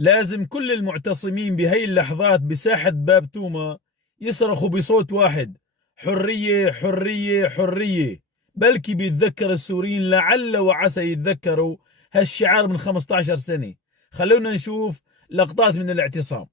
لازم كل المعتصمين بهي اللحظات بساحة باب توما يصرخوا بصوت واحد: حرية حرية حرية. بلكي بيتذكر السوريين لعل وعسى يتذكروا هالشعار من 15 سنة. خلونا نشوف لقطات من الاعتصام.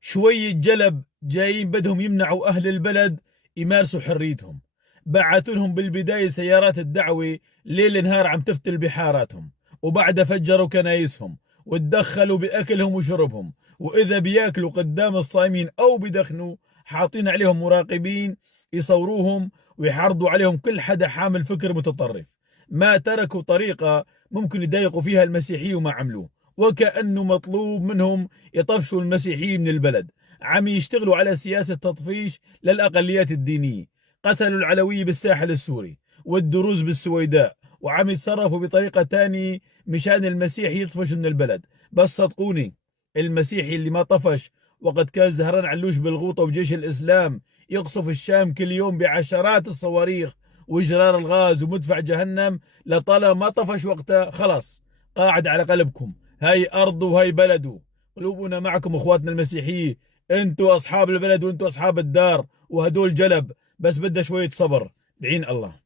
شوية جلب جايين بدهم يمنعوا أهل البلد يمارسوا حريتهم. بعثوا لهم بالبداية سيارات الدعوة ليل نهار عم تفتل بحاراتهم، وبعدها فجروا كنايسهم وتدخلوا بأكلهم وشربهم، وإذا بياكلوا قدام الصايمين أو بدخنوا حاطين عليهم مراقبين يصوروهم ويحرضوا عليهم كل حدا حامل فكر متطرف. ما تركوا طريقة ممكن يضايقوا فيها المسيحية وما عملوه، وكأنه مطلوب منهم يطفشوا المسيحيين من البلد. عم يشتغلوا على سياسة تطفيش للأقليات الدينية. قتلوا العلوية بالساحل السوري والدروز بالسويداء، وعم يتصرفوا بطريقة تانية مشان المسيحي يطفش من البلد. بس صدقوني، المسيحي اللي ما طفش وقد كان زهران علوش بالغوطة وجيش الإسلام يقصف الشام كل يوم بعشرات الصواريخ وجرار الغاز ومدفع جهنم، لطالما ما طفش وقتها خلاص قاعد على قلبكم. هاي أرضه وهاي بلده، قلوبنا معكم اخواتنا المسيحيين. انتوا اصحاب البلد وانتوا اصحاب الدار، وهدول جلب، بس بدها شوية صبر بعين الله.